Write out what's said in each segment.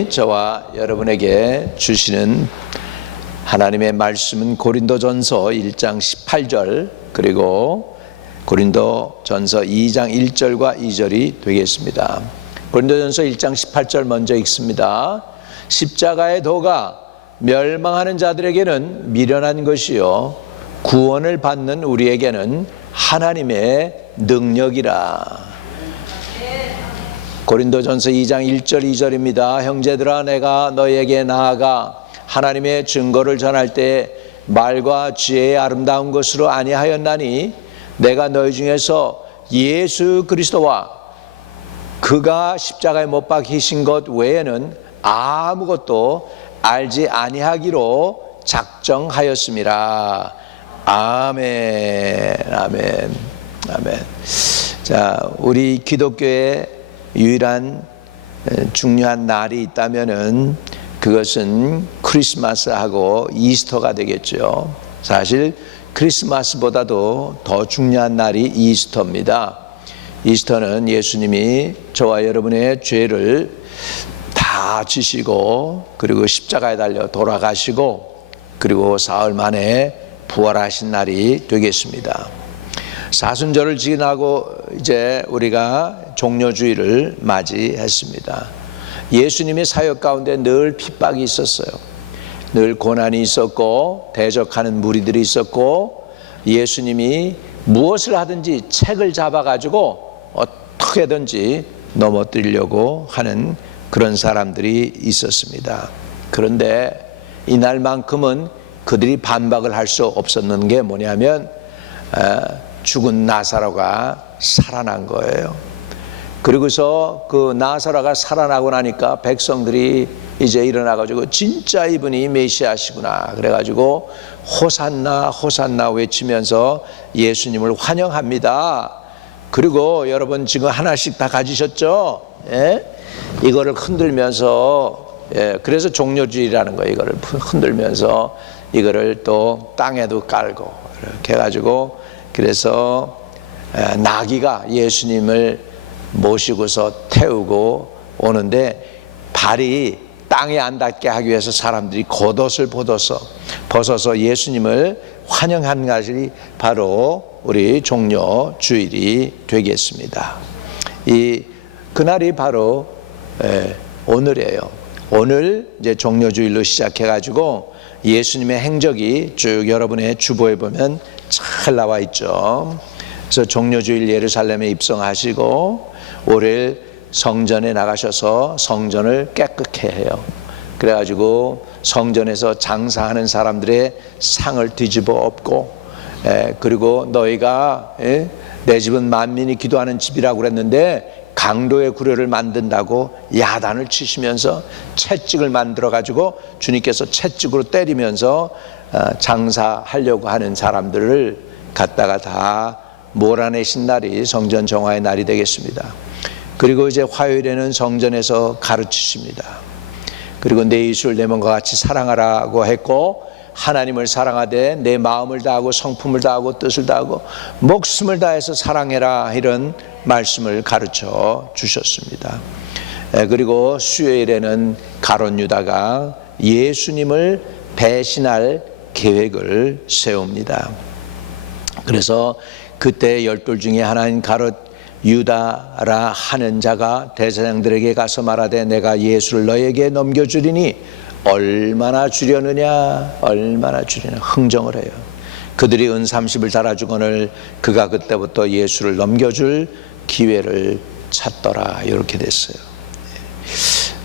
오늘이 저와 여러분에게 주시는 하나님의 말씀은 고린도전서 1장 18절 그리고 고린도전서 2장 1절과 2절이 되겠습니다. 고린도전서 1장 18절 먼저 읽습니다. 십자가의 도가 멸망하는 자들에게는 미련한 것이요 구원을 받는 우리에게는 하나님의 능력이라. 고린도전서 2장 1절 2절입니다. 형제들아, 내가 너희에게 나아가 하나님의 증거를 전할 때 말과 지혜의 아름다운 것으로 아니하였나니 내가 너희 중에서 예수 그리스도와 그가 십자가에 못 박히신 것 외에는 아무것도 알지 아니하기로 작정하였음이라. 아멘, 아멘, 아멘. 자, 우리 기독교의 유일한 중요한 날이 있다면은 그것은 크리스마스하고 이스터가 되겠죠. 사실 크리스마스보다도 더 중요한 날이 이스터입니다. 이스터는 예수님이 저와 여러분의 죄를 다 지시고 그리고 십자가에 달려 돌아가시고 그리고 사흘 만에 부활하신 날이 되겠습니다. 사순절을 지나고 이제 우리가 종료주일을 맞이했습니다. 예수님의 사역 가운데 늘 핍박이 있었어요. 늘 고난이 있었고 대적하는 무리들이 있었고 예수님이 무엇을 하든지 책을 잡아가지고 어떻게든지 넘어뜨리려고 하는 그런 사람들이 있었습니다. 그런데 이날만큼은 그들이 반박을 할 수 없었는 게 뭐냐면 죽은 나사로가 살아난 거예요. 그리고서 그 나사로가 살아나고 나니까 백성들이 이제 일어나가지고 진짜 이분이 메시아시구나 그래가지고 호산나 호산나 외치면서 예수님을 환영합니다. 그리고 여러분 지금 하나씩 다 가지셨죠? 예? 이거를 흔들면서 그래서 종료주일이라는 거예요. 이거를 흔들면서 이거를 또 땅에도 깔고 이렇게 해가지고 그래서 나귀가 예수님을 모시고서 태우고 오는데 발이 땅에 안 닿게 하기 위해서 사람들이 겉옷을 벗어서 예수님을 환영한 것이 바로 우리 종료 주일이 되겠습니다. 그날이 바로 오늘이에요. 오늘 이제 종료 주일로 시작해 가지고 예수님의 행적이 쭉 여러분의 주보에 보면 잘 나와 있죠. 그래서 종료주일 예루살렘에 입성하시고 5일 성전에 나가셔서 성전을 깨끗게 해요. 그래가지고 성전에서 장사하는 사람들의 상을 뒤집어 엎고 그리고 너희가 내 집은 만민이 기도하는 집이라고 그랬는데 강도의 구려를 만든다고 야단을 치시면서 채찍을 만들어 가지고 주님께서 채찍으로 때리면서 장사하려고 하는 사람들을 갖다가 다 몰아내신 날이 성전 정화의 날이 되겠습니다. 그리고 이제 화요일에는 성전에서 가르치십니다. 그리고 내 이웃을 내 몸과 같이 사랑하라고 했고 하나님을 사랑하되 내 마음을 다하고 성품을 다하고 뜻을 다하고 목숨을 다해서 사랑해라 이런 말씀을 가르쳐 주셨습니다. 그리고 수요일에는 가룟 유다가 예수님을 배신할 계획을 세웁니다. 그래서 그때 12 중에 하나인 가룟 유다라 하는 자가 대제사장들에게 가서 말하되 내가 예수를 너에게 넘겨주리니 얼마나 주려느냐 흥정을 해요. 그들이 은 30을 달아주거늘 그가 그때부터 예수를 넘겨줄 기회를 찾더라. 이렇게 됐어요.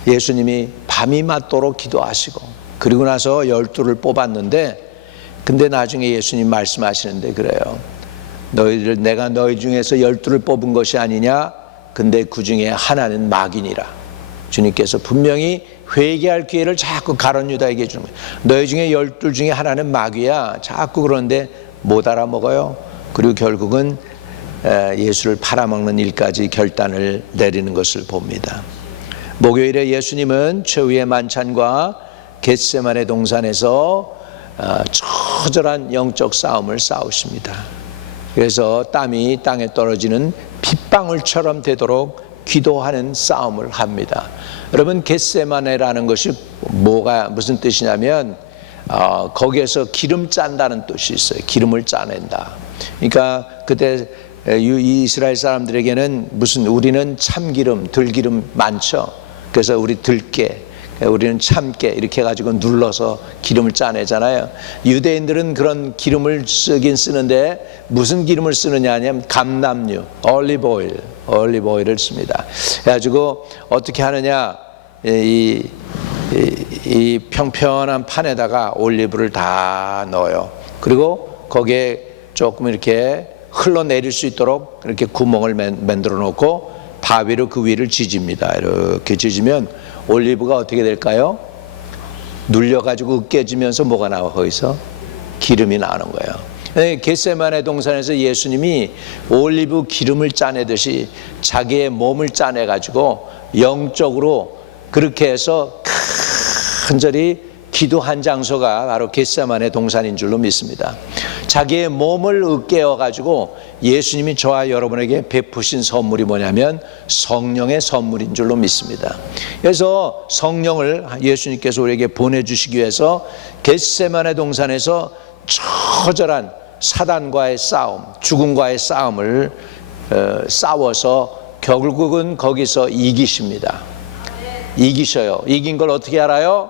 예수님이 밤이 맞도록 기도하시고 그리고 나서 12를 뽑았는데 근데 나중에 예수님 말씀하시는데 그래요. 너희들 내가 너희 중에서 12를 뽑은 것이 아니냐. 근데 그 중에 하나는 마귀니라. 주님께서 분명히 회개할 기회를 자꾸 가룟 유다에게 주는 거예요. 너희 중에 12 중에 하나는 마귀야. 자꾸 그러는데 못 알아먹어요. 그리고 결국은 예수를 팔아먹는 일까지 결단을 내리는 것을 봅니다. 목요일에 예수님은 최후의 만찬과 겟세마네 동산에서 처절한 영적 싸움을 싸우십니다. 그래서 땀이 땅에 떨어지는 빗방울처럼 되도록 기도하는 싸움을 합니다. 여러분, 겟세마네라는 것이 무슨 뜻이냐면 거기에서 기름 짠다는 뜻이 있어요. 기름을 짜낸다. 그러니까 그때 이 이스라엘 사람들에게는 우리는 참기름, 들기름 많죠. 그래서 우리 들깨, 우리는 참깨 이렇게 해가지고 눌러서 기름을 짜내잖아요. 유대인들은 그런 기름을 쓰긴 쓰는데 무슨 기름을 쓰느냐 하면 감람유, 올리브오일을 씁니다. 그래가지고 어떻게 하느냐, 이 평평한 판에다가 올리브를 다 넣어요. 그리고 거기에 조금 이렇게 흘러내릴 수 있도록 이렇게 구멍을 만들어 놓고 바위로 그 위를 지집니다. 이렇게 지지면 올리브가 어떻게 될까요? 눌려가지고 으깨지면서 뭐가 나와? 거기서 기름이 나오는 거예요. 겟세마네 동산에서 예수님이 올리브 기름을 짜내듯이 자기의 몸을 짜내가지고 영적으로 그렇게 해서 간절히 기도한 장소가 바로 겟세마네 동산인 줄로 믿습니다. 자기의 몸을 으깨어가지고 예수님이 저와 여러분에게 베푸신 선물이 뭐냐면 성령의 선물인 줄로 믿습니다. 그래서 성령을 예수님께서 우리에게 보내주시기 위해서 겟세마네 동산에서 처절한 사단과의 싸움, 죽음과의 싸움을 싸워서 결국은 거기서 이기십니다. 이기셔요. 이긴 걸 어떻게 알아요?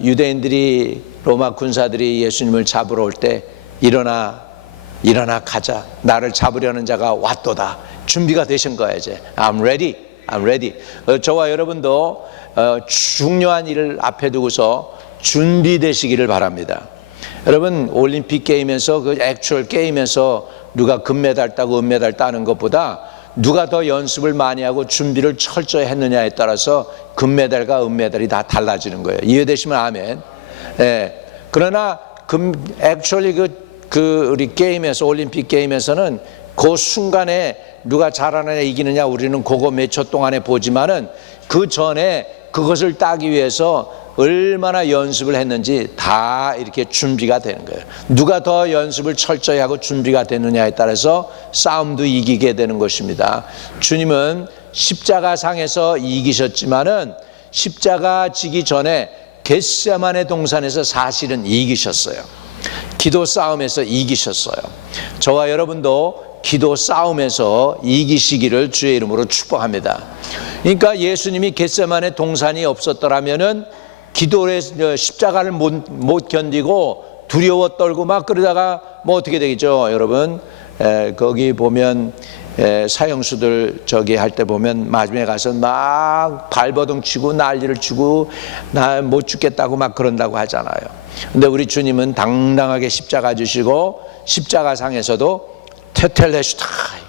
유대인들이, 로마 군사들이 예수님을 잡으러 올 때 일어나 가자, 나를 잡으려는 자가 왔도다. 준비가 되신 거야. 이제 I'm ready. 저와 여러분도 중요한 일을 앞에 두고서 준비되시기를 바랍니다. 여러분, 올림픽 게임에서 그 액츄얼 게임에서 누가 금메달 따고 은메달 따는 것보다 누가 더 연습을 많이 하고 준비를 철저히 했느냐에 따라서 금메달과 은메달이 다 달라지는 거예요. 이해되시면 아멘. 그러나 액츄얼리 우리 게임에서, 올림픽 게임에서는 그 순간에 누가 잘하느냐 이기느냐 우리는 그거 몇 초 동안에 보지만은 그 전에 그것을 따기 위해서 얼마나 연습을 했는지 다 이렇게 준비가 되는 거예요. 누가 더 연습을 철저히 하고 준비가 되느냐에 따라서 싸움도 이기게 되는 것입니다. 주님은 십자가상에서 이기셨지만은 십자가 지기 전에 겟세마네 동산에서 사실은 이기셨어요. 기도 싸움에서 이기셨어요. 저와 여러분도 기도 싸움에서 이기시기를 주의 이름으로 축복합니다. 그러니까 예수님이 겟세마네 동산이 없었더라면은 기도의 십자가를 못 견디고 두려워 떨고 막 그러다가 뭐 어떻게 되겠죠, 여러분? 거기 보면 사형수들 저기 할 때 보면 마지막에 가서 막 발버둥 치고 난리를 치고 나 못 죽겠다고 막 그런다고 하잖아요. 근데 우리 주님은 당당하게 십자가 지시고 십자가상에서도 테텔레슈타이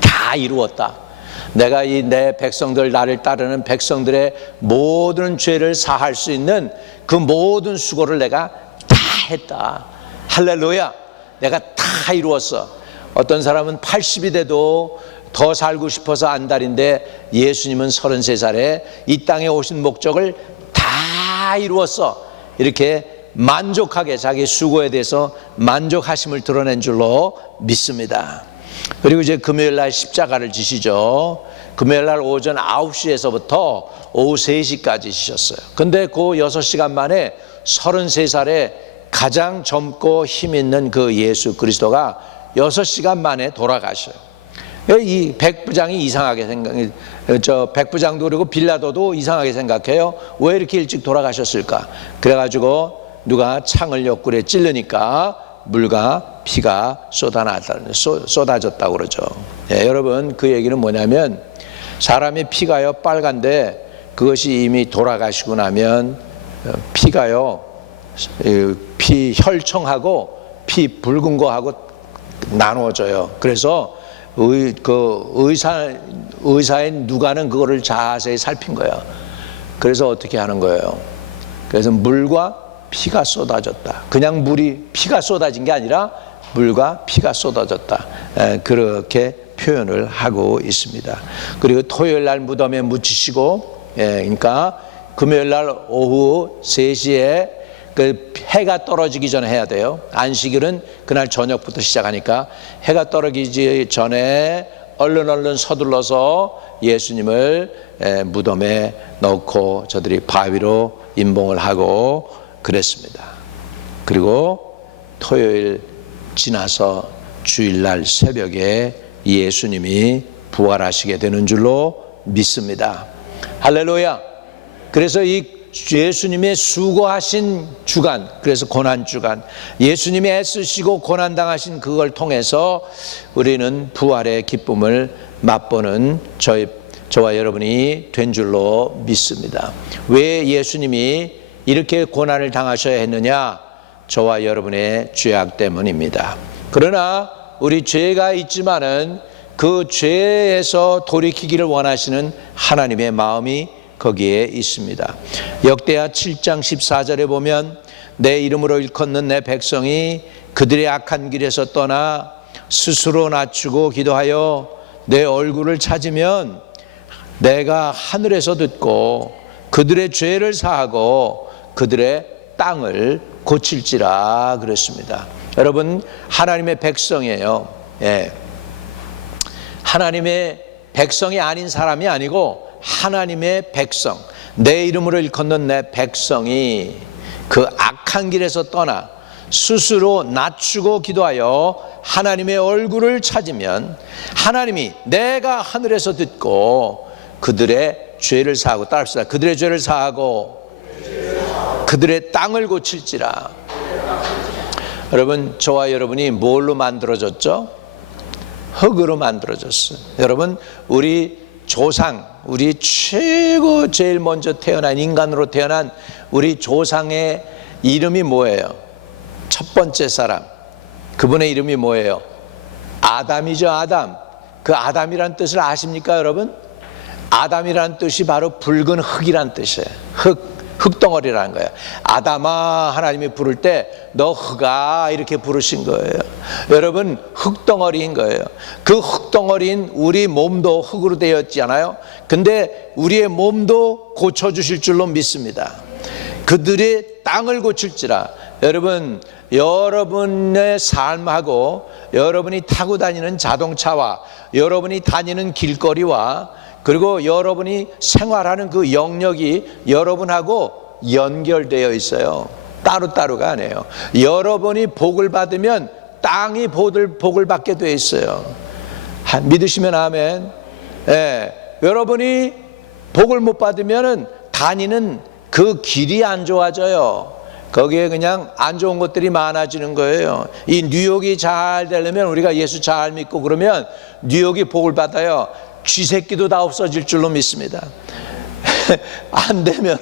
다 이루었다. 내가 내 백성들, 나를 따르는 백성들의 모든 죄를 사할 수 있는 그 모든 수고를 내가 다 했다. 할렐루야. 내가 다 이루었어. 어떤 사람은 80이 돼도 더 살고 싶어서 안달인데 예수님은 33살에 이 땅에 오신 목적을 다 이루었어. 이렇게 만족하게 자기 수고에 대해서 만족하심을 드러낸 줄로 믿습니다. 그리고 이제 금요일날 십자가를 지시죠. 금요일날 오전 9시에서부터 오후 3시까지 지셨어요. 근데 그 6시간 만에 33살에 가장 젊고 힘 있는 그 예수 그리스도가 6시간 만에 돌아가셔요. 이 백부장이 이상하게 백부장도 그리고 빌라도도 이상하게 생각해요. 왜 이렇게 일찍 돌아가셨을까? 그래가지고 누가 창을 옆구리에 찔르니까 물과 피가 쏟아졌다고 그러죠. 여러분, 그 얘기는 뭐냐면 사람의 피가요 빨간데 그것이 이미 돌아가시고 나면 피가요 피 혈청하고 피 붉은 거하고 나누어져요. 그래서 의사인 누가는 그거를 자세히 살핀 거예요. 그래서 어떻게 하는 거예요? 그래서 물과 피가 쏟아졌다. 그냥 피가 쏟아진 게 아니라 물과 피가 쏟아졌다. 그렇게 표현을 하고 있습니다. 그리고 토요일 날 무덤에 묻히시고, 그러니까 금요일 날 오후 3시에 그 해가 떨어지기 전에 해야 돼요. 안식일은 그날 저녁부터 시작하니까 해가 떨어지기 전에 얼른 서둘러서 예수님을 무덤에 넣고 저들이 바위로 임봉을 하고 그랬습니다. 그리고 토요일 지나서 주일날 새벽에 예수님이 부활하시게 되는 줄로 믿습니다. 할렐루야. 그래서 이 예수님의 수고하신 주간, 그래서 고난주간, 예수님이 애쓰시고 고난당하신 그걸 통해서 우리는 부활의 기쁨을 맛보는 저와 여러분이 된 줄로 믿습니다. 왜 예수님이 이렇게 고난을 당하셔야 했느냐? 저와 여러분의 죄악 때문입니다. 그러나 우리 죄가 있지만은 그 죄에서 돌이키기를 원하시는 하나님의 마음이 거기에 있습니다. 역대하 7장 14절에 보면 내 이름으로 일컫는 내 백성이 그들의 악한 길에서 떠나 스스로 낮추고 기도하여 내 얼굴을 찾으면 내가 하늘에서 듣고 그들의 죄를 사하고 그들의 땅을 고칠지라 그랬습니다. 여러분, 하나님의 백성이에요. 하나님의 백성이 아닌 사람이 아니고 하나님의 백성, 내 이름으로 일컫는 내 백성이 그 악한 길에서 떠나 스스로 낮추고 기도하여 하나님의 얼굴을 찾으면 하나님이 내가 하늘에서 듣고 그들의 죄를 사하고, 따라합시다. 그들의 죄를 사하고 그들의 땅을 고칠지라. 여러분, 저와 여러분이 뭘로 만들어졌죠? 흙으로 만들어졌어요. 여러분, 우리 조상, 우리 최고 제일 먼저 태어난 인간으로 태어난 우리 조상의 이름이 뭐예요? 첫 번째 사람, 그분의 이름이 뭐예요? 아담이죠. 아담. 그 아담이란 뜻을 아십니까, 여러분? 아담이란 뜻이 바로 붉은 흙이란 뜻이에요. 흙덩어리라는 거예요. 아담아, 하나님이 부를 때 너 흙아 이렇게 부르신 거예요. 여러분, 흙덩어리인 거예요. 그 흙덩어리인 우리 몸도 흙으로 되었잖아요. 근데 우리의 몸도 고쳐주실 줄로 믿습니다. 그들의 땅을 고칠지라. 여러분, 여러분의 삶하고 여러분이 타고 다니는 자동차와 여러분이 다니는 길거리와 그리고 여러분이 생활하는 그 영역이 여러분하고 연결되어 있어요. 따로따로가 아니에요. 여러분이 복을 받으면 땅이 복을 받게 되어 있어요. 믿으시면 아멘. 여러분이 복을 못 받으면 다니는 그 길이 안 좋아져요. 거기에 그냥 안 좋은 것들이 많아지는 거예요. 이 뉴욕이 잘 되려면 우리가 예수 잘 믿고 그러면 뉴욕이 복을 받아요. 쥐새끼도 다 없어질 줄로 믿습니다. 안 되면,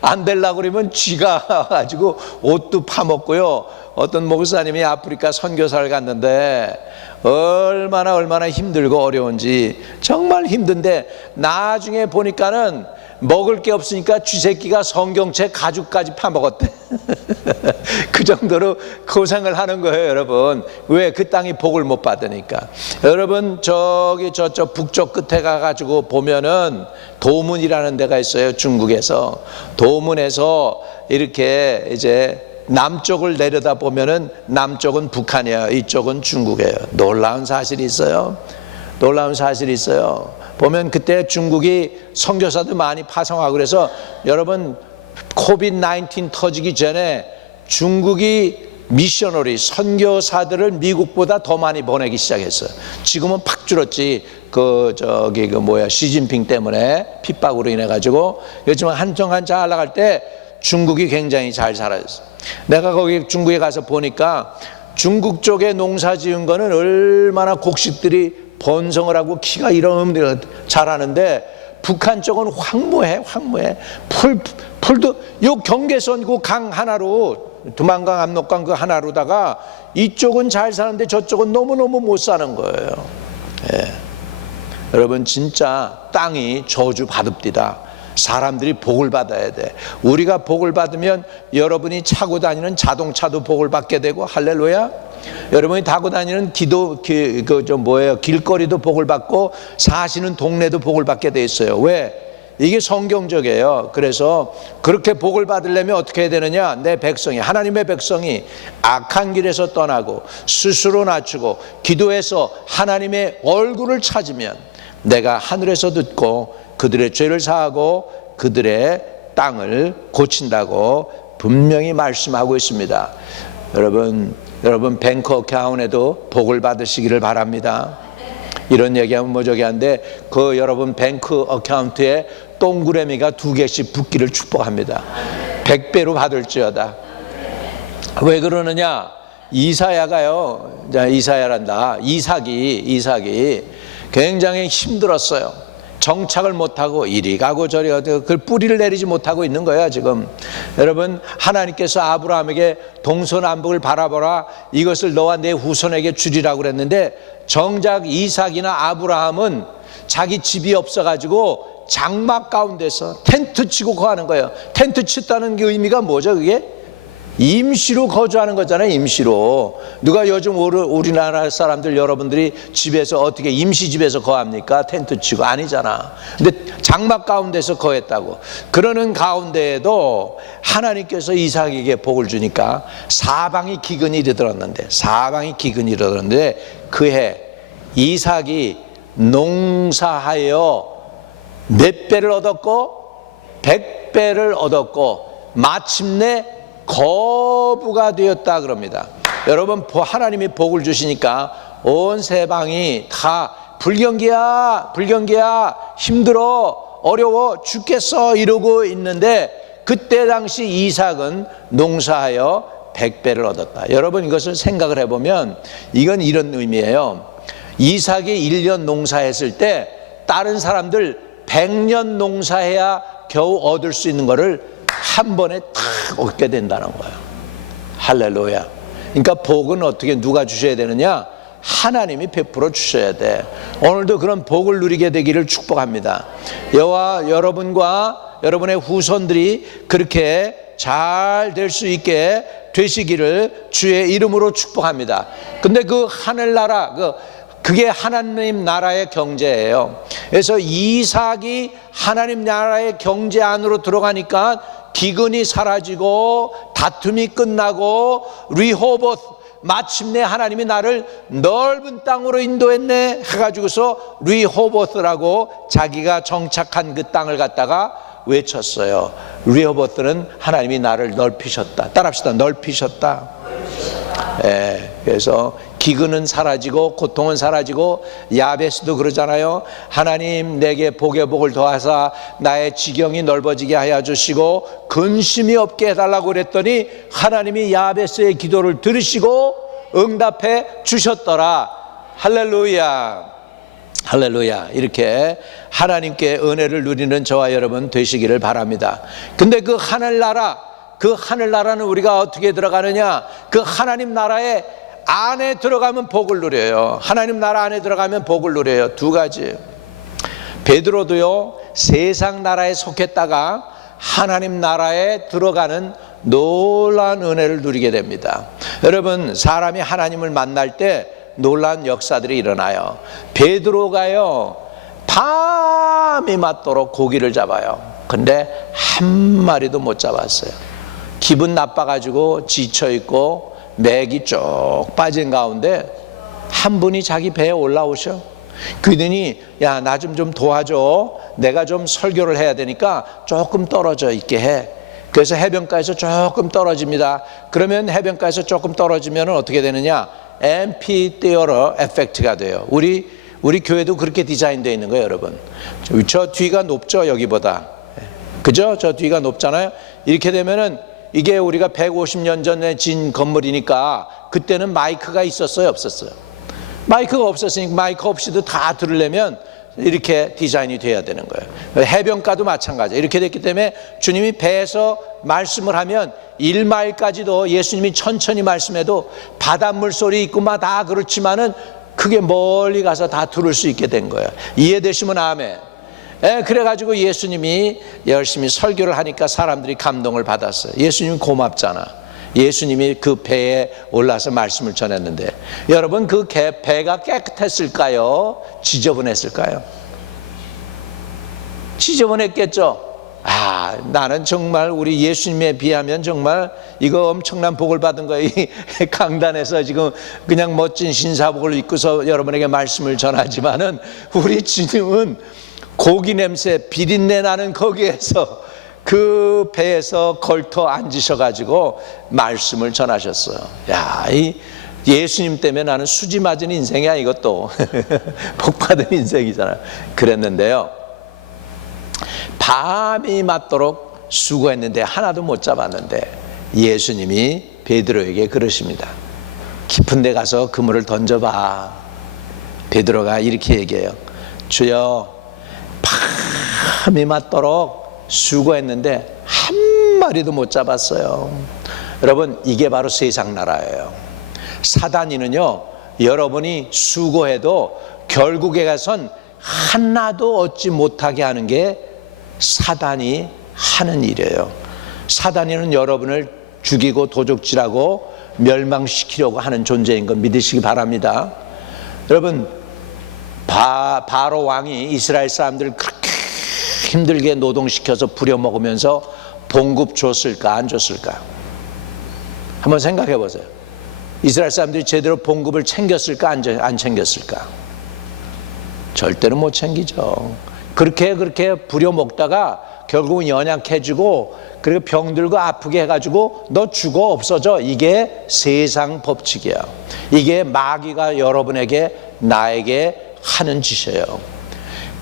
안 되려고 그러면 쥐가 와가지고 옷도 파먹고요. 어떤 목사님이 아프리카 선교사를 갔는데 얼마나 힘들고 어려운지 정말 힘든데 나중에 보니까는 먹을 게 없으니까 쥐새끼가 성경책 가죽까지 파먹었대. 그 정도로 고생을 하는 거예요, 여러분. 왜? 그 땅이 복을 못 받으니까. 여러분, 저쪽 북쪽 끝에 가가지고 보면은 도문이라는 데가 있어요, 중국에서. 도문에서 이렇게 이제 남쪽을 내려다 보면은 남쪽은 북한이에요, 이쪽은 중국이에요. 놀라운 사실이 있어요. 놀라운 사실이 있어요. 보면 그때 중국이 선교사도 많이 파송하고 그래서 여러분, 코비드-19 터지기 전에 중국이 미셔너리 선교사들을 미국보다 더 많이 보내기 시작했어요. 지금은 팍 줄었지. 시진핑 때문에 핍박으로 인해 가지고. 그렇지만 한동안 잘 나갈 때 중국이 굉장히 잘 살았어요. 내가 거기 중국에 가서 보니까 중국 쪽에 농사 지은 거는 얼마나 곡식들이 번성을 하고 키가 이러면 자라는데 북한 쪽은 황무해. 풀도 요 경계선 그 강 하나로, 두만강 압록강 그 하나로다가 이쪽은 잘 사는데 저쪽은 너무너무 못 사는 거예요. 여러분, 진짜 땅이 저주 받읍디다. 사람들이 복을 받아야 돼. 우리가 복을 받으면 여러분이 타고 다니는 자동차도 복을 받게 되고, 할렐루야. 여러분이 타고 다니는 길거리도 복을 받고 사시는 동네도 복을 받게 돼 있어요. 왜? 이게 성경적이에요. 그래서 그렇게 복을 받으려면 어떻게 해야 되느냐? 내 백성이, 하나님의 백성이 악한 길에서 떠나고 스스로 낮추고 기도해서 하나님의 얼굴을 찾으면 내가 하늘에서 듣고 그들의 죄를 사하고 그들의 땅을 고친다고 분명히 말씀하고 있습니다. 여러분 뱅크 어카운트에도 복을 받으시기를 바랍니다. 이런 얘기하면 뭐저기 한데 그 여러분 뱅크 어카운트에 동그라미가 2개씩 붙기를 축복합니다. 100배로 받을지어다. 왜 그러느냐? 이사야가요, 이삭이 굉장히 힘들었어요. 정착을 못하고 이리 가고 저리 가고 그 뿌리를 내리지 못하고 있는 거예요 지금. 여러분, 하나님께서 아브라함에게 동서남북을 바라보라, 이것을 너와 내 후손에게 주리라고 그랬는데 정작 이삭이나 아브라함은 자기 집이 없어가지고 장막 가운데서 텐트 치고 거하는 거예요. 텐트 쳤다는 게 의미가 뭐죠? 그게 임시로 거주하는 거잖아요. 임시로. 누가 요즘 우리나라 사람들 여러분들이 집에서 어떻게 임시집에서 거합니까? 텐트 치고. 아니잖아. 근데 장막 가운데서 거했다고. 그러는 가운데에도 하나님께서 이삭에게 복을 주니까 사방이 기근이 이르렀는데 그해 이삭이 농사하여 몇 배를 얻었고 100배를 얻었고 마침내 거부가 되었다 그럽니다. 여러분, 하나님이 복을 주시니까 온 세방이 다 불경기야 힘들어 어려워 죽겠어 이러고 있는데 그때 당시 이삭은 농사하여 100배를 얻었다. 여러분, 이것을 생각을 해보면 이건 이런 의미예요. 이삭이 1년 농사했을 때 다른 사람들 100년 농사해야 겨우 얻을 수 있는 거를 한 번에 탁 얻게 된다는 거예요. 할렐루야. 그러니까 복은 어떻게 누가 주셔야 되느냐? 하나님이 베풀어 주셔야 돼. 오늘도 그런 복을 누리게 되기를 축복합니다. 여호와 여러분과 여러분의 후손들이 그렇게 잘 될 수 있게 되시기를 주의 이름으로 축복합니다. 근데 그 하늘나라 그게 하나님 나라의 경제예요. 그래서 이삭이 하나님 나라의 경제 안으로 들어가니까 기근이 사라지고 다툼이 끝나고 리호보트, 마침내 하나님이 나를 넓은 땅으로 인도했네 해가지고서 리호보트라고 자기가 정착한 그 땅을 갖다가 외쳤어요. 리호보트는 하나님이 나를 넓히셨다. 따라합시다. 넓히셨다. 그래서 기근은 사라지고 고통은 사라지고, 야베스도 그러잖아요. 하나님 내게 복의 복을 더하사 나의 지경이 넓어지게 하여 주시고 근심이 없게 해달라고 그랬더니 하나님이 야베스의 기도를 들으시고 응답해 주셨더라. 할렐루야. 할렐루야. 이렇게 하나님께 은혜를 누리는 저와 여러분 되시기를 바랍니다. 근데 그 하늘나라는 우리가 어떻게 들어가느냐? 그 하나님 나라에 안에 들어가면 복을 누려요. 하나님 나라 안에 들어가면 복을 누려요. 두 가지. 베드로도요, 세상 나라에 속했다가 하나님 나라에 들어가는 놀라운 은혜를 누리게 됩니다. 여러분, 사람이 하나님을 만날 때 놀라운 역사들이 일어나요. 베드로가요, 밤이 맞도록 고기를 잡아요. 근데 한 마리도 못 잡았어요. 기분 나빠가지고 지쳐있고 맥이 쭉 빠진 가운데 한 분이 자기 배에 올라오셔. 그러더니 야, 나 좀 도와줘. 내가 좀 설교를 해야 되니까 조금 떨어져 있게 해. 그래서 해변가에서 조금 떨어집니다. 그러면 해변가에서 조금 떨어지면 어떻게 되느냐? 앰피티어러 에펙트가 돼요. 우리 교회도 그렇게 디자인되어 있는 거예요, 여러분. 저 뒤가 높죠, 여기보다. 그죠? 저 뒤가 높잖아요. 이렇게 되면은 이게 우리가 150년 전에 진 건물이니까 그때는 마이크가 있었어요, 없었어요? 마이크가 없었으니까 마이크 없이도 다 들으려면 이렇게 디자인이 돼야 되는 거예요. 해변가도 마찬가지예요. 이렇게 됐기 때문에 주님이 배에서 말씀을 하면 1마일까지도 예수님이 천천히 말씀해도 바닷물 소리 있고 막 다 그렇지만은 그게 멀리 가서 다 들을 수 있게 된 거예요. 이해되시면 아멘. 그래가지고 예수님이 열심히 설교를 하니까 사람들이 감동을 받았어요. 예수님 고맙잖아. 예수님이 그 배에 올라서 말씀을 전했는데, 여러분, 그 배가 깨끗했을까요? 지저분했을까요? 지저분했겠죠. 나는 정말 우리 예수님에 비하면 정말 이거 엄청난 복을 받은 거예요. 이 강단에서 지금 그냥 멋진 신사복을 입고서 여러분에게 말씀을 전하지만은 우리 주님은 고기 냄새, 비린내 나는 거기에서 그 배에서 걸터 앉으셔가지고 말씀을 전하셨어요. 이 예수님 때문에 나는 수지 맞은 인생이야 이것도. 복 받은 인생이잖아요. 그랬는데요, 밤이 맞도록 수고했는데 하나도 못 잡았는데 예수님이 베드로에게 그러십니다. 깊은 데 가서 그물을 던져봐. 베드로가 이렇게 얘기해요. 주여, 밤이 맞도록 수고했는데 한 마리도 못 잡았어요. 여러분, 이게 바로 세상 나라예요. 사단이는요, 여러분이 수고해도 결국에 가선 하나도 얻지 못하게 하는 게 사단이 하는 일이에요. 사단이는 여러분을 죽이고 도적질하고 멸망시키려고 하는 존재인 건 믿으시기 바랍니다. 여러분, 바로 왕이 이스라엘 사람들을 그렇게 힘들게 노동시켜서 부려먹으면서 봉급 줬을까 안 줬을까? 한번 생각해 보세요. 이스라엘 사람들이 제대로 봉급을 챙겼을까 안 챙겼을까? 절대로 못 챙기죠. 그렇게 부려먹다가 결국은 연약해지고 그리고 병들고 아프게 해가지고 너 죽어 없어져. 이게 세상 법칙이야. 이게 마귀가 여러분에게 나에게 하는 짓이에요.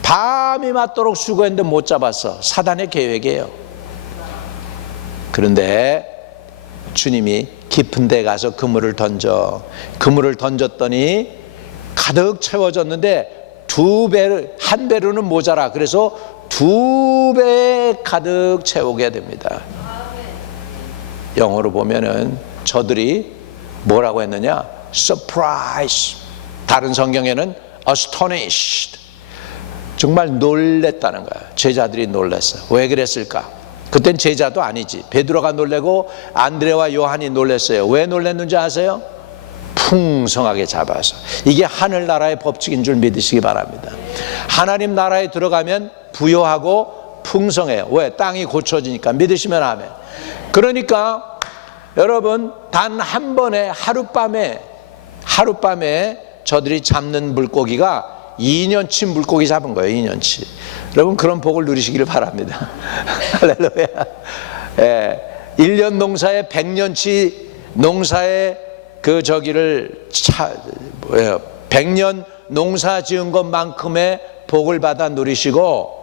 밤이 맞도록 수고했는데 못 잡았어. 사단의 계획이에요. 그런데 주님이 깊은 데 가서 그물을 던졌더니 가득 채워졌는데 한 배로는 모자라. 그래서 2배 가득 채우게 됩니다. 영어로 보면은 저들이 뭐라고 했느냐? surprise. 다른 성경에는 astonished. 정말 놀랬다는 거야. 제자들이 놀랐어요. 왜 그랬을까? 그땐 제자도 아니지. 베드로가 놀래고 안드레와 요한이 놀랐어요. 왜 놀랐는지 아세요? 풍성하게 잡아서. 이게 하늘나라의 법칙인 줄 믿으시기 바랍니다. 하나님 나라에 들어가면 부요하고 풍성해요. 왜? 땅이 고쳐지니까. 믿으시면 아멘. 그러니까 여러분, 단 한 번에 하룻밤에 저들이 잡는 물고기가 2년치 물고기 잡은 거예요. 2년치. 여러분, 그런 복을 누리시기를 바랍니다. 할렐루야. 1년 농사에 100년치 농사에 100년 농사 지은 것만큼의 복을 받아 누리시고,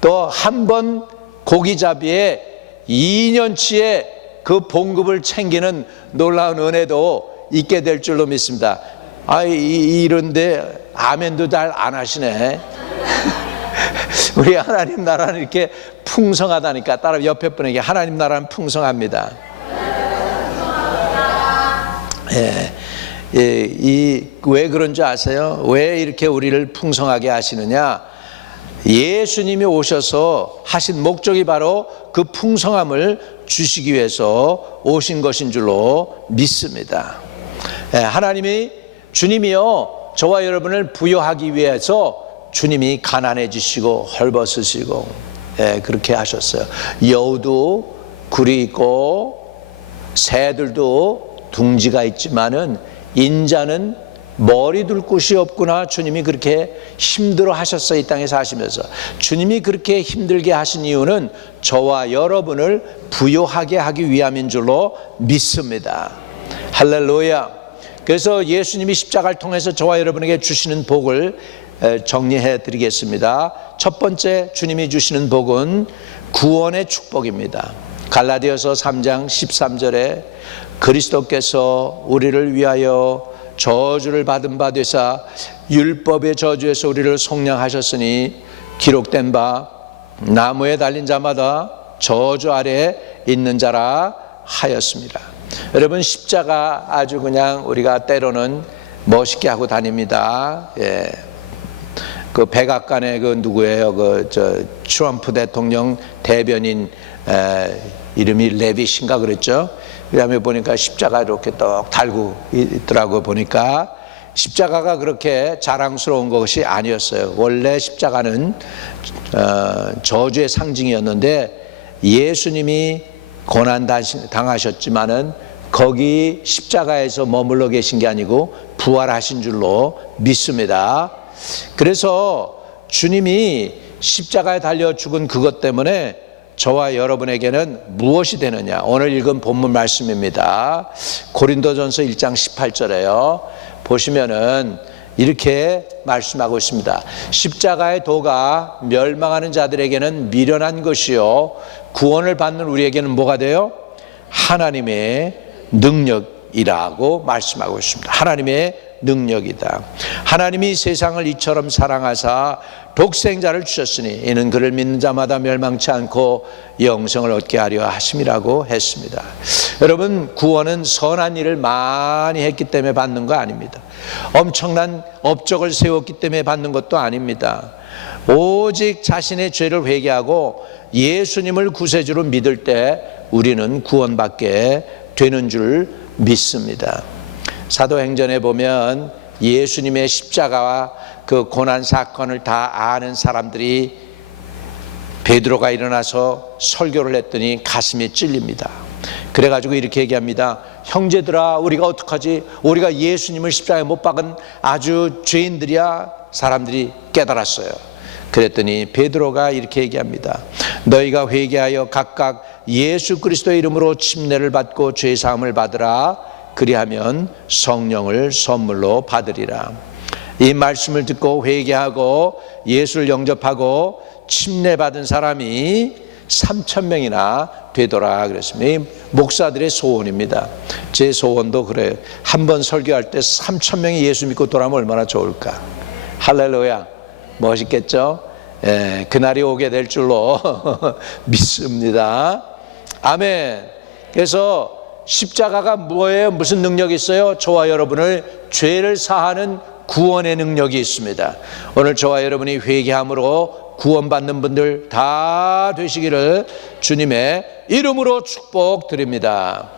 또 한 번 고기잡이에 2년치의 그 봉급을 챙기는 놀라운 은혜도 있게 될 줄로 믿습니다. 이런데 아멘도 잘 안 하시네. 우리 하나님 나라는 이렇게 풍성하다니까. 따라 옆에 분에게 하나님 나라는 풍성합니다. 왜 그런 줄 아세요? 왜 이렇게 우리를 풍성하게 하시느냐? 예수님이 오셔서 하신 목적이 바로 그 풍성함을 주시기 위해서 오신 것인 줄로 믿습니다. 주님이요, 저와 여러분을 부여하기 위해서 주님이 가난해지시고 헐벗으시고 그렇게 하셨어요. 여우도 굴이 있고 새들도 둥지가 있지만은 인자는 머리 둘 곳이 없구나. 주님이 그렇게 힘들어 하셨어요. 이 땅에 사시면서. 주님이 그렇게 힘들게 하신 이유는 저와 여러분을 부요하게 하기 위함인 줄로 믿습니다. 할렐루야. 그래서 예수님이 십자가를 통해서 저와 여러분에게 주시는 복을 정리해 드리겠습니다. 첫 번째 주님이 주시는 복은 구원의 축복입니다. 갈라디아서 3장 13절에 그리스도께서 우리를 위하여 저주를 받은 바 되사 율법의 저주에서 우리를 속량하셨으니 기록된 바 나무에 달린 자마다 저주 아래에 있는 자라 하였습니다. 여러분, 십자가 아주 그냥 우리가 때로는 멋있게 하고 다닙니다. 그 백악관의 그 누구예요? 트럼프 대통령 대변인 이름이 레빗인가 그랬죠? 그 다음에 보니까 십자가 이렇게 떡 달고 있더라고. 보니까 십자가가 그렇게 자랑스러운 것이 아니었어요. 원래 십자가는 저주의 상징이었는데 예수님이 고난 당하셨지만은 거기 십자가에서 머물러 계신 게 아니고 부활하신 줄로 믿습니다. 그래서 주님이 십자가에 달려 죽은 그것 때문에 저와 여러분에게는 무엇이 되느냐? 오늘 읽은 본문 말씀입니다. 고린도전서 1장 18절에요. 보시면은 이렇게 말씀하고 있습니다. 십자가의 도가 멸망하는 자들에게는 미련한 것이요 구원을 받는 우리에게는 뭐가 돼요? 하나님의 능력이라고 말씀하고 있습니다. 하나님의 능력이다. 하나님이 세상을 이처럼 사랑하사 독생자를 주셨으니 이는 그를 믿는 자마다 멸망치 않고 영생을 얻게 하려 하심이라고 했습니다. 여러분, 구원은 선한 일을 많이 했기 때문에 받는 거 아닙니다. 엄청난 업적을 세웠기 때문에 받는 것도 아닙니다. 오직 자신의 죄를 회개하고 예수님을 구세주로 믿을 때 우리는 구원받게 되는 줄 믿습니다. 사도행전에 보면 예수님의 십자가와 그 고난 사건을 다 아는 사람들이 베드로가 일어나서 설교를 했더니 가슴이 찔립니다. 그래가지고 이렇게 얘기합니다. 형제들아, 우리가 어떡하지? 우리가 예수님을 십자가에 못 박은 아주 죄인들이야. 사람들이 깨달았어요. 그랬더니 베드로가 이렇게 얘기합니다. 너희가 회개하여 각각 예수 그리스도의 이름으로 침례를 받고 죄사함을 받으라. 그리하면 성령을 선물로 받으리라. 이 말씀을 듣고 회개하고 예수를 영접하고 침례 받은 사람이 3,000명이나 되더라 그랬습니다. 이 목사들의 소원입니다. 제 소원도 그래요. 한번 설교할 때 3,000명이 예수 믿고 돌아오면 얼마나 좋을까. 할렐루야. 멋있겠죠? 예, 그날이 오게 될 줄로 믿습니다. 아멘. 그래서 십자가가 뭐예요? 무슨 능력이 있어요? 저와 여러분을 죄를 사하는 구원의 능력이 있습니다. 오늘 저와 여러분이 회개함으로 구원받는 분들 다 되시기를 주님의 이름으로 축복드립니다.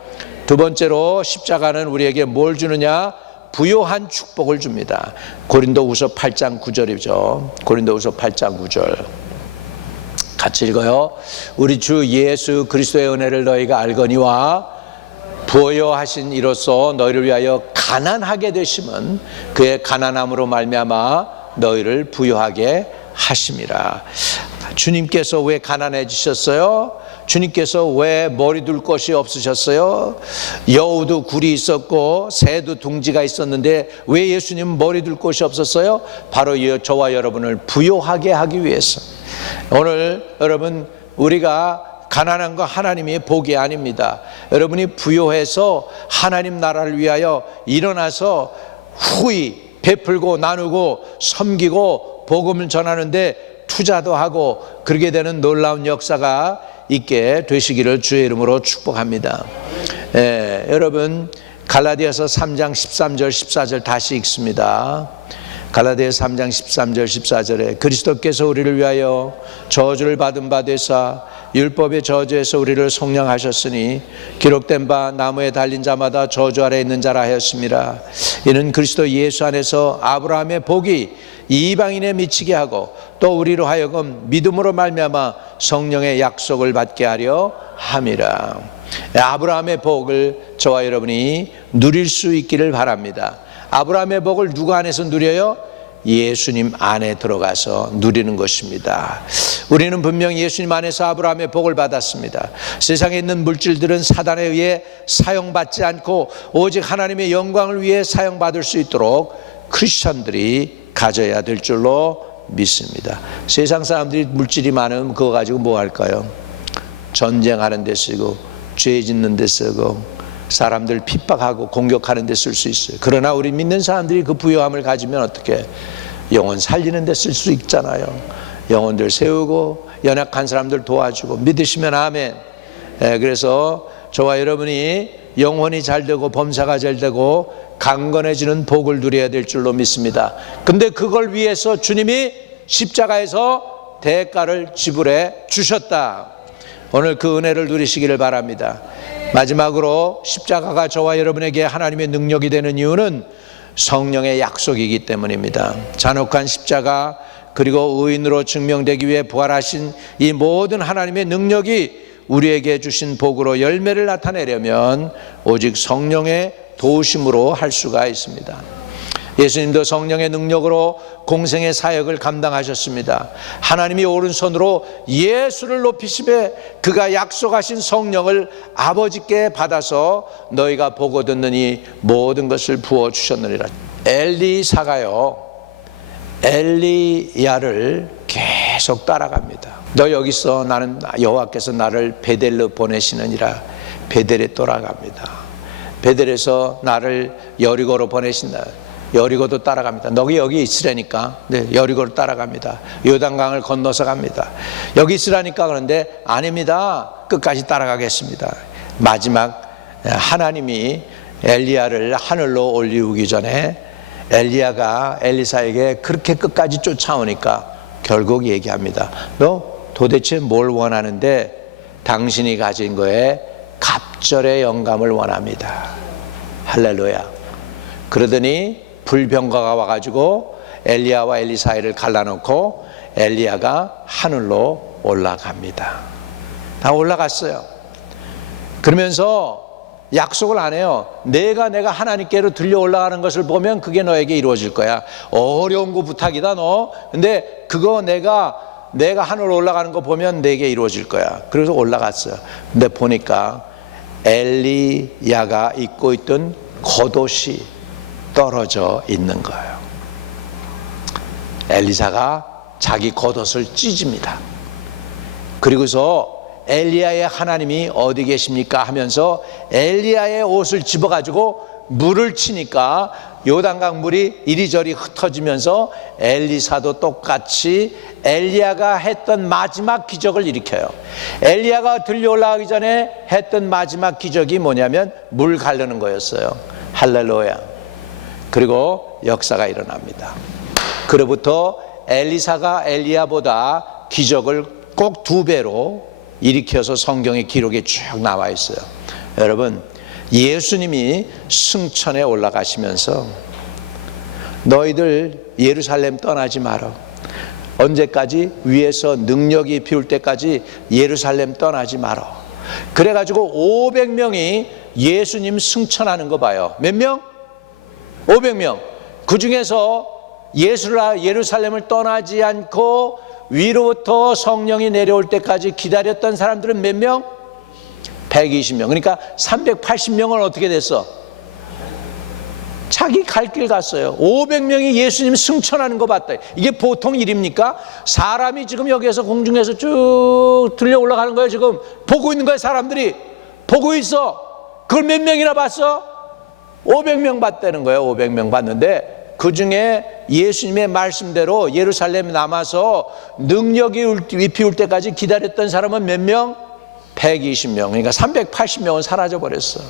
두 번째로 십자가는 우리에게 뭘 주느냐? 부요한 축복을 줍니다. 고린도후서 8장 9절이죠. 고린도후서 8장 9절 같이 읽어요. 우리 주 예수 그리스도의 은혜를 너희가 알거니와 부요하신 이로써 너희를 위하여 가난하게 되심은 그의 가난함으로 말미암아 너희를 부요하게 하심이라. 주님께서 왜 가난해지셨어요? 주님께서 왜 머리 둘 곳이 없으셨어요? 여우도 굴이 있었고 새도 둥지가 있었는데 왜 예수님은 머리 둘 곳이 없었어요? 바로 저와 여러분을 부요하게 하기 위해서. 오늘 여러분, 우리가 가난한 거 하나님의 복이 아닙니다. 여러분이 부요해서 하나님 나라를 위하여 일어나서 후히 베풀고 나누고 섬기고 복음을 전하는데 투자도 하고 그렇게 되는 놀라운 역사가 있게 되시기를 주의 이름으로 축복합니다. 여러분, 갈라디아서 3장 13절 14절 다시 읽습니다. 갈라디아서 3장 13절 14절에 그리스도께서 우리를 위하여 저주를 받은 바 되사 율법의 저주에서 우리를 속량하셨으니 기록된 바 나무에 달린 자마다 저주 아래 있는 자라 하였습니다. 이는 그리스도 예수 안에서 아브라함의 복이 이방인에 미치게 하고 또 우리로 하여금 믿음으로 말미암아 성령의 약속을 받게 하려 함이라. 아브라함의 복을 저와 여러분이 누릴 수 있기를 바랍니다. 아브라함의 복을 누구 안에서 누려요? 예수님 안에 들어가서 누리는 것입니다. 우리는 분명히 예수님 안에서 아브라함의 복을 받았습니다. 세상에 있는 물질들은 사단에 의해 사용받지 않고 오직 하나님의 영광을 위해 사용받을 수 있도록 크리스천들이 가져야 될 줄로 믿습니다. 세상 사람들이 물질이 많으면 그거 가지고 뭐 할까요? 전쟁하는 데 쓰고 죄 짓는 데 쓰고 사람들 핍박하고 공격하는 데 쓸 수 있어요. 그러나 우리 믿는 사람들이 그 부요함을 가지면 어떻게? 영혼 살리는 데 쓸 수 있잖아요. 영혼들 세우고 연약한 사람들 도와주고 믿으시면 아멘. 그래서 저와 여러분이 영혼이 잘 되고 범사가 잘 되고 강건해지는 복을 누려야 될 줄로 믿습니다. 근데 그걸 위해서 주님이 십자가에서 대가를 지불해 주셨다. 오늘 그 은혜를 누리시기를 바랍니다. 마지막으로 십자가가 저와 여러분에게 하나님의 능력이 되는 이유는 성령의 약속이기 때문입니다. 잔혹한 십자가 그리고 의인으로 증명되기 위해 부활하신 이 모든 하나님의 능력이 우리에게 주신 복으로 열매를 나타내려면 오직 성령의 도우심으로 할 수가 있습니다. 예수님도 성령의 능력으로 공생의 사역을 감당하셨습니다. 하나님이 오른손으로 예수를 높이시되 그가 약속하신 성령을 아버지께 받아서 너희가 보고 듣는 이 모든 것을 부어주셨느니라. 엘리사가요, 엘리야를 계속 따라갑니다. 너 여기 있어, 나는 여호와께서 나를 베델로 보내시느니라. 베델에 돌아갑니다. 베델에서 나를 여리고로 보내신다. 여리고도 따라갑니다. 너희 여기 있으라니까. 네, 여리고를 따라갑니다. 요단강을 건너서 갑니다. 여기 있으라니까. 그런데 아닙니다. 끝까지 따라가겠습니다. 마지막 하나님이 엘리야를 하늘로 올리우기 전에 엘리야가 엘리사에게 그렇게 끝까지 쫓아오니까 결국 얘기합니다. 너 도대체 뭘 원하는데? 당신이 가진 거에 갑절의 영감을 원합니다. 할렐루야. 그러더니 불병거가 와가지고 엘리야와 엘리 사이를 갈라놓고 엘리야가 하늘로 올라갑니다. 다 올라갔어요. 그러면서 약속을 안 해요. 내가 하나님께로 들려 올라가는 것을 보면 그게 너에게 이루어질 거야. 어려운 거 부탁이다 너. 근데 그거 내가 하늘로 올라가는 거 보면 내게 이루어질 거야. 그래서 올라갔어요. 근데 보니까 엘리야가 입고 있던 겉옷이 떨어져 있는 거예요. 엘리사가 자기 겉옷을 찢습니다. 그리고서 엘리야의 하나님이 어디 계십니까 하면서 엘리야의 옷을 집어가지고 물을 치니까 요단강 물이 이리저리 흩어지면서 엘리사도 똑같이 엘리야가 했던 마지막 기적을 일으켜요. 엘리야가 들려 올라가기 전에 했던 마지막 기적이 뭐냐면 물 가르는 거였어요. 할렐루야. 그리고 역사가 일어납니다. 그로부터 엘리사가 엘리야보다 기적을 꼭 2배로 일으켜서 성경의 기록에 쭉 나와 있어요. 여러분, 예수님이 승천에 올라가시면서 너희들 예루살렘 떠나지 마라. 언제까지? 위에서 능력이 비울 때까지 예루살렘 떠나지 마라. 그래가지고 500명이 예수님 승천하는 거 봐요. 몇 명? 500명. 그 중에서 예루살렘을 떠나지 않고 위로부터 성령이 내려올 때까지 기다렸던 사람들은 몇 명? 120명. 그러니까 380명은 어떻게 됐어? 자기 갈 길 갔어요. 500명이 예수님 승천하는 거 봤다. 이게 보통 일입니까? 사람이 지금 여기에서 공중에서 쭉 들려 올라가는 거예요. 지금 보고 있는 거예요. 사람들이 보고 있어. 그걸 몇 명이나 봤어? 500명 봤다는 거예요. 500명 봤는데 그 중에 예수님의 말씀대로 예루살렘에 남아서 능력이 비울 때까지 기다렸던 사람은 몇 명? 120명. 그러니까 380명은 사라져 버렸어.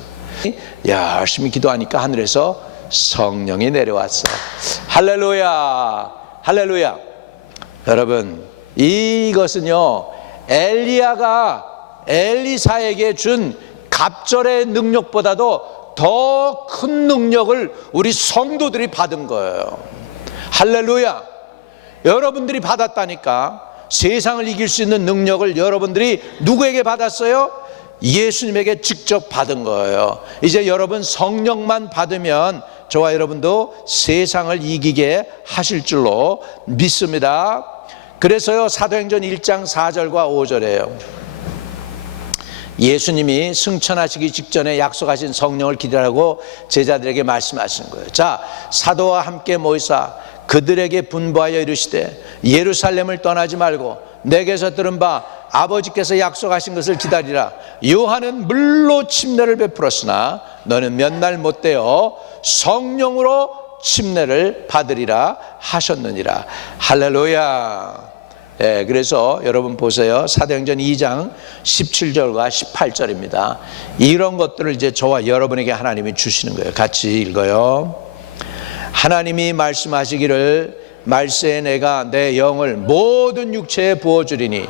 열심히 기도하니까 하늘에서 성령이 내려왔어. 할렐루야, 할렐루야. 여러분, 이것은요 엘리야가 엘리사에게 준 갑절의 능력보다도 더 큰 능력을 우리 성도들이 받은 거예요. 할렐루야. 여러분들이 받았다니까. 세상을 이길 수 있는 능력을 여러분들이 누구에게 받았어요? 예수님에게 직접 받은 거예요. 이제 여러분 성령만 받으면 저와 여러분도 세상을 이기게 하실 줄로 믿습니다. 그래서요 사도행전 1장 4절과 5절이에요. 예수님이 승천하시기 직전에 약속하신 성령을 기다리고 제자들에게 말씀하시는 거예요. 자, 사도와 함께 모이사 그들에게 분부하여 이르시되 예루살렘을 떠나지 말고 내게서 들은 바 아버지께서 약속하신 것을 기다리라. 요한은 물로 침례를 베풀었으나 너는 몇 날 못되어 성령으로 침례를 받으리라 하셨느니라. 할렐루야. 예, 그래서 여러분 보세요. 사도행전 2장 17절과 18절입니다. 이런 것들을 이제 저와 여러분에게 하나님이 주시는 거예요. 같이 읽어요. 하나님이 말씀하시기를 말세에 내가 내 영을 모든 육체에 부어주리니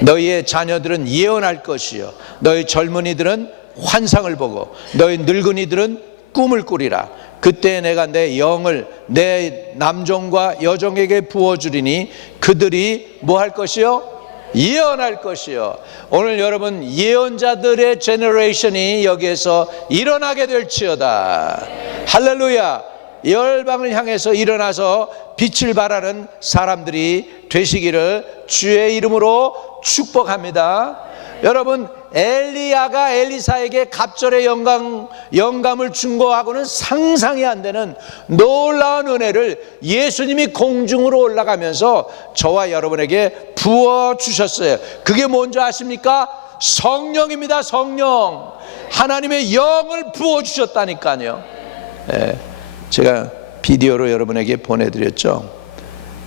너희의 자녀들은 예언할 것이요 너희 젊은이들은 환상을 보고 너희 늙은이들은 꿈을 꾸리라. 그때 내가 내 영을 내 남종과 여종에게 부어주리니 그들이 뭐 할 것이요? 예언할 것이요. 오늘 여러분 예언자들의 제너레이션이 여기에서 일어나게 될지어다. 할렐루야. 열방을 향해서 일어나서 빛을 발하는 사람들이 되시기를 주의 이름으로 축복합니다. 여러분 엘리야가 엘리사에게 갑절의 영감을 준 거하고는 상상이 안 되는 놀라운 은혜를 예수님이 공중으로 올라가면서 저와 여러분에게 부어주셨어요. 그게 뭔지 아십니까? 성령입니다. 성령. 하나님의 영을 부어주셨다니까요. 제가 비디오로 여러분에게 보내드렸죠.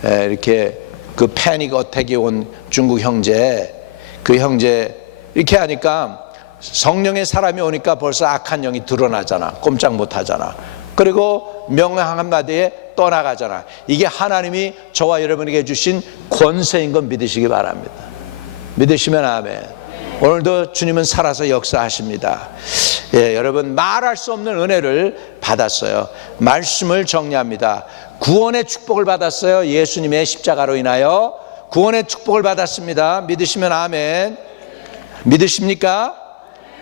이렇게 그 패닉 어택이 온 중국 형제, 그 형제 이렇게 하니까 성령의 사람이 오니까 벌써 악한 영이 드러나잖아. 꼼짝 못하잖아. 그리고 명령 한마디에 떠나가잖아. 이게 하나님이 저와 여러분에게 주신 권세인 건 믿으시기 바랍니다. 믿으시면 아멘. 오늘도 주님은 살아서 역사하십니다. 여러분 말할 수 없는 은혜를 받았어요. 말씀을 정리합니다. 구원의 축복을 받았어요. 예수님의 십자가로 인하여 구원의 축복을 받았습니다. 믿으시면 아멘. 믿으십니까?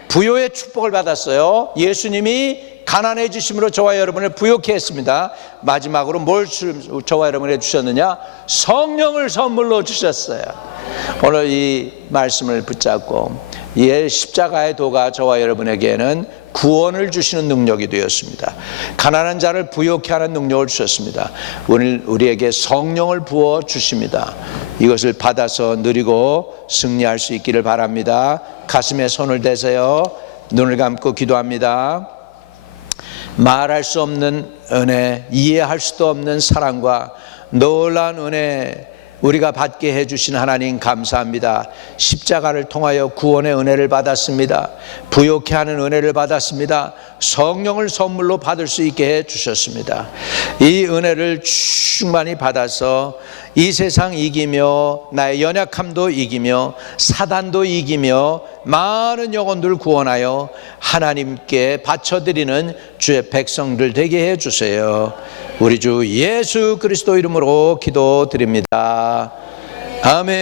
부요의 축복을 받았어요. 예수님이 가난해지심으로 저와 여러분을 부요케 했습니다. 마지막으로 뭘 저와 여러분에게 주셨느냐? 성령을 선물로 주셨어요. 오늘 이 말씀을 붙잡고 이 십자가의 도가 저와 여러분에게는 구원을 주시는 능력이 되었습니다. 가난한 자를 부요케 하는 능력을 주셨습니다. 오늘 우리에게 성령을 부어 주십니다. 이것을 받아서 누리고 승리할 수 있기를 바랍니다. 가슴에 손을 대세요. 눈을 감고 기도합니다. 말할 수 없는 은혜, 이해할 수도 없는 사랑과 놀라운 은혜 우리가 받게 해주신 하나님 감사합니다. 십자가를 통하여 구원의 은혜를 받았습니다. 부요케 하는 은혜를 받았습니다. 성령을 선물로 받을 수 있게 해주셨습니다. 이 은혜를 충만히 받아서 이 세상 이기며 나의 연약함도 이기며 사단도 이기며 많은 영혼들 구원하여 하나님께 바쳐드리는 주의 백성들 되게 해주세요. 우리 주 예수 그리스도 이름으로 기도드립니다. 아멘.